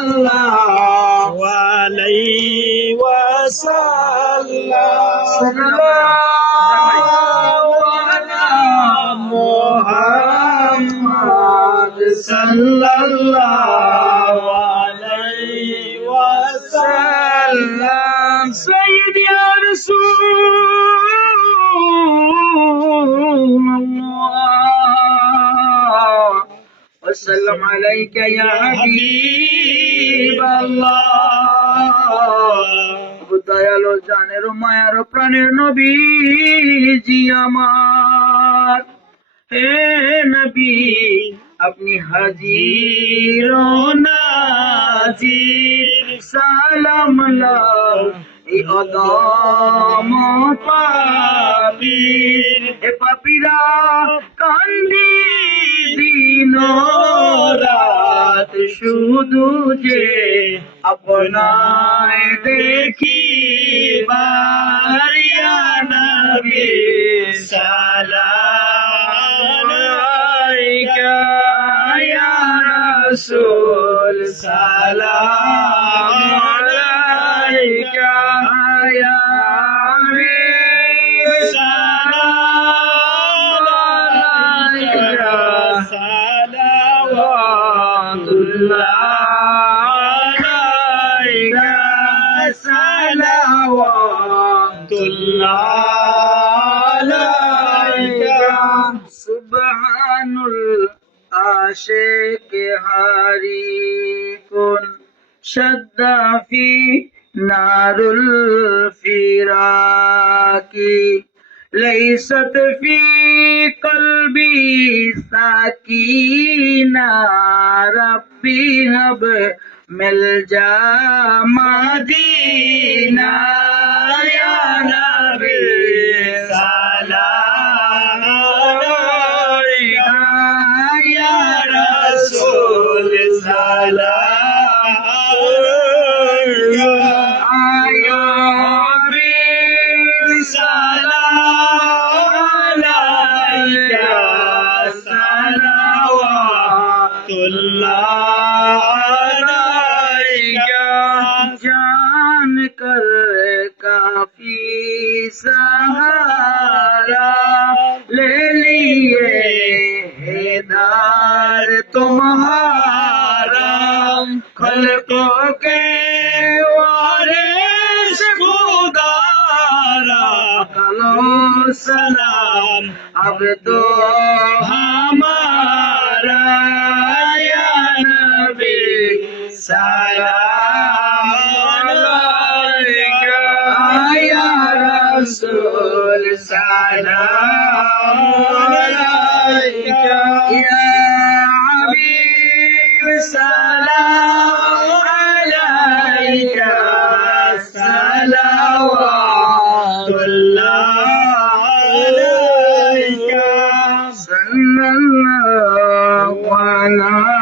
الله عليه وسلم محمد صلى الله عليه وسلم سيدي يا رسول الله وسلم عليك يا حبيب الله দয়ালো জানের মায়ার প্রাণের নবীজি আমার হে নবী আপনি হাজির ও নাজির সালাম লাও এই অদম পাপীর এ পাপীরা কান্দি দিন রাত শুধু যে আপনায় দেখি বারিয়া নবী সালাম আলাইকা ইয়া রাসূল সালাম আলাইকা ইয়া হাবিব সালাম আলাইকা সালাওয়াতুল্লাহ আলাইকা সালাওয়াতুল্লাহ আলাইকা সুবহানুল আশিক হারি কুন শাদ্দা ফি নারুল ফিরাকি ليست في قلبي سكينة ربي هب ملجأ مدينة يا نبي سلام عليك يا رسول سلام عليك يا حبيب سلام عليك صلوات الله عليك जान कर काफी सहारा ले लिए हेदार तुम्हारा खल्कों के वारिस खुदारा कलो सलाम अब तो हमारा या नबी सलाम अलैका या रसूल सलाम अलैका या हबीब सलाम अलैका सलावतुल्लाह अलैका सल्लल्लाहु अलैहि